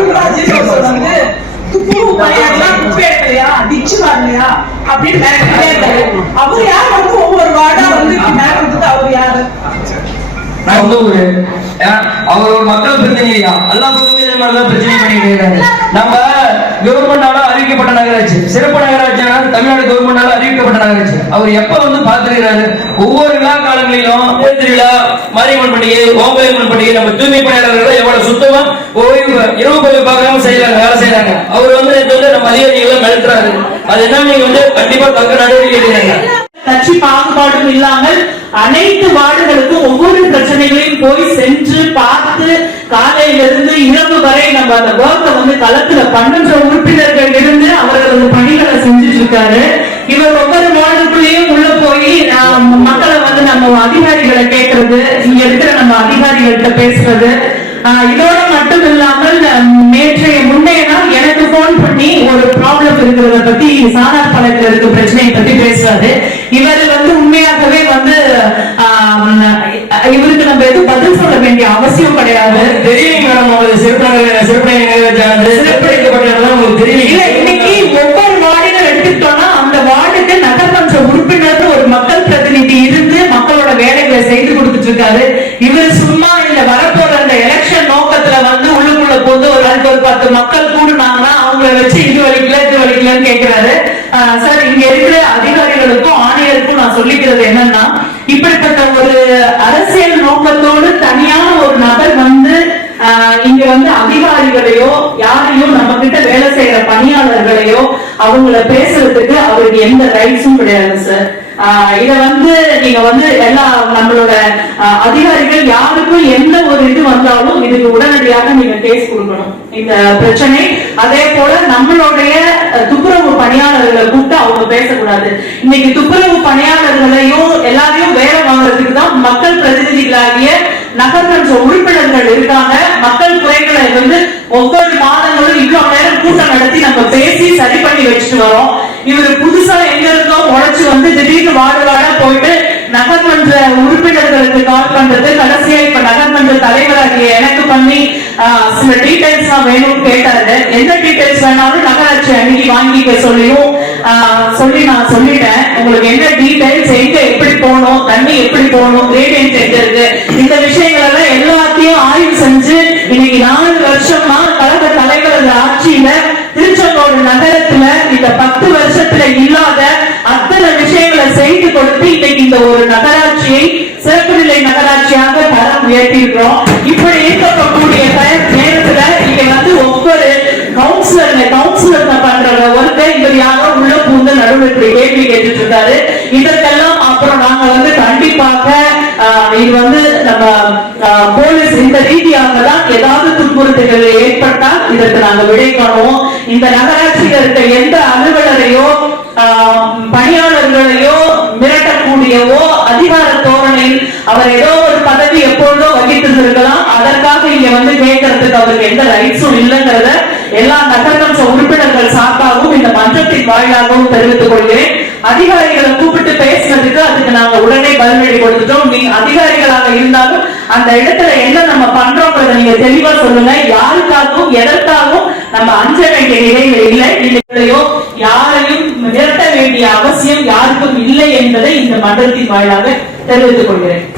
வந்து துப்புரவு பணியாளர்லாம் குப்பை எடுக்கலையா டிச்சு வரலையா அப்படின்னு மிரட்டிட்டே இருக்காரு அவர் யார்? வந்து ஒவ்வொரு வார்டா வந்து மிரட்டுறதுக்கு அவர் யாரு? நான் வந்து ஒரு அவர் ஒரு மக்கள் பிரதிநிதியா? எல்லா பக்கமும் இதே மாதிரி தான் பிரச்சனை பண்ணிட்டு இருக்காங்க நம்ம கவர்மெண்டால அறிவிக்கப்பட்ட நகராட்சி. சிறப்பு நகராட்சியான தமிழ்நாடு கவர்மெண்டால அறிவிக்கப்பட்ட நகராட்சி. அவர் எப்ப வந்து பார்த்திருக்கிறாரு? ஒவ்வொரு விழா காலங்களிலும் தேர் திருவிழா மாரியம்மன் பண்டிகை ஓம்பயம்மன் பண்டிகை நம்ம தூய்மை பணியாளர்கள் ஓய்வு இரவு பகுதி பார்க்காம செய்யறாங்க வேலை செய்யறாங்க. அவர் வந்து நேத்து வந்து நம்ம அதிகாரிகளை மிரட்டுறாரு. அது என்ன நீங்க வந்து கண்டிப்பா தக்க நடவடிக்கை எடுக்கிறாங்க? கட்சி பாகுபாடும் இல்லாமல் அனைத்து வார்டுகளுக்கும் ஒவ்வொரு பிரச்சனைகளையும் போய் சென்று பார்த்து காலையில இருந்து இரவு வரை நம்ம அந்த ஒர்க்கை வந்து களத்துல பண்ணுன்ற உறுப்பினர்கள் இருந்து அவர்களது பணிகளை செஞ்சுட்டு இருக்காரு இவர் ஒவ்வொரு வார்டுக்குள்ளேயும் உள்ள போய் ஆஹ், மக்களை வந்து நம்ம அதிகாரிகளை கேட்கறது இங்க இருக்கிற நம்ம அதிகாரிகள்கிட்ட பேசுறது இதோட மட்டும் இல்லாமல் நேற்றைய முன்னைய நாள் எனக்கு போன் பண்ணி ஒரு ப்ராப்ளம் இருக்கிறத பத்தி சாதாரண பாளையத்துல இருக்க பிரச்சனையை பத்தி பேசுறாரு. இவர் வந்து வந்து ஒரு ஆளுக்கு ஒரு பத்து மக்கள் கூடுனாங்கன்னா அவங்கள வச்சு இது வலிக்கல இது வலிக்கலன்னு கேட்கிறாரு ஆஹ் சார் இங்க இருக்கிற அதிகாரிகளுக்கும் ஆணையருக்கும் நான் சொல்லிக்கிறது என்னன்னா இப்படிப்பட்ட ஒரு அரசியல் நோக்கத்தோடு தனியான ஒரு நபர் வந்து இங்க வந்து அதிகாரிகளையோ யாரையும் நம்ம கிட்ட வேலை செய்யற பணியாளர்களையோ அவங்கள பேசுறதுக்கு அவருக்கு எந்த ரைட்ஸும் கிடையாது சார் இத வந்து நீங்க வந்து எல்லா நம்மளோட அதிகாரிகள் யாருக்கும் எந்த ஒரு இது வந்தாலும் இதுக்கு உடனடியாக நீங்க கேஸ் கொடுக்கணும். இந்த பிரச்சனை அதே போல நம்மளுடைய துப்புரவு பணியாளர்களை கூப்பிட்டு அவங்க பேசக்கூடாது. இன்னைக்கு துப்புரவு பணியாளர்களையும் எல்லாரையும் வேலை வாங்குறதுக்கு தான் மக்கள் பிரதிநிதிகளாகிய நகர்மன்ற உறுப்பினர்கள் இருக்காங்க. மக்கள் குறைகளை வந்து ஒவ்வொரு மாதங்களும் இவ்வளவு நேரம் கூட்டம் நடத்தி நம்ம பேசி சரி பண்ணி வச்சுட்டு வரோம். இவர் புதுசு எங்க இருந்தோ உழைச்சு வந்து திடீர்னு வார்டு வார்டா போயிட்டு நகர்மன்ற உறுப்பினர்களுக்கு கால் பண்றது கடைசியா இப்ப நகர்மன்ற தலைவராகிய எனக்கு பண்ணி சில டீடைல்ஸ் எல்லாம் வேணும்னு கேட்டாரு. எந்த டீடைல்ஸ் வேணாலும் நகராட்சி அன்னைக்கு வாங்கிக்க சொல்லியும் ஆஹ், சொல்லி நான் சொல்லிட்டேன். உங்களுக்கு என்ன டீடைல்ஸ் எங்க எப்படி போகணும் தண்ணி எப்படி போகணும் ஒரு நகராட்சியை சிறப்பு நிலை நகராட்சியாக தரம் உயர்த்தியிருக்கிறோம். இப்படி இருக்கக்கூடிய நேரத்துல இங்க வந்து ஒவ்வொரு கவுன்சிலர் கவுன்சிலர் பண்ற ஒர்க்கை இவர் யாரோ உள்ள பூந்து நடுவில் இப்படி கேள்வி கேட்டுட்டு இருக்காரு இதற்கெல்லாம் அப்புறம் நாங்க வந்து கண்டிப்பாக இது வந்து நம்ம போலீஸ் இந்த ரீதியாக தான் ஏதாவது துன்புறுத்தல்கள் ஏற்பட்டால் இதற்கு நாங்க விடை காணுவோம். இந்த நகராட்சியில் இருக்க எந்த அலுவலரையோ பணியாளர்களையோ மிரட்டக்கூடியவோ அதிகார தோரணையில் அவர் ஏதோ ஒரு பதவி எப்பொழுதோ வகித்திருந்திருக்கலாம். அதற்காக இங்க வந்து கேட்கறதுக்கு அவருக்கு எந்த ரைட்ஸும் இல்லைங்கிறத எல்லா நகரமன்ற உறுப்பினர்கள் சார்பாகவும் இந்த மன்றத்தின் வாயிலாகவும் தெரிவித்துக் கொள்கிறேன். அதிகாரிகளை கூப்பிட்டு பேசினதுக்கு அதுக்கு நாங்க உடனே பதிலடி கொடுத்துட்டோம். நீ அதிகாரிகளாக இருந்தாலும் அந்த இடத்துல என்ன நம்ம பண்றோங்கிறத நீங்க தெளிவா சொல்லுங்க. யாருக்காகவும் எதற்காகவும் நம்ம அஞ்ச வேண்டிய நிலையில் இல்லை. இல்லையோ மண்டலத்தின் வாயிலாக தெரிவித்துக் கொள்கிறேன்.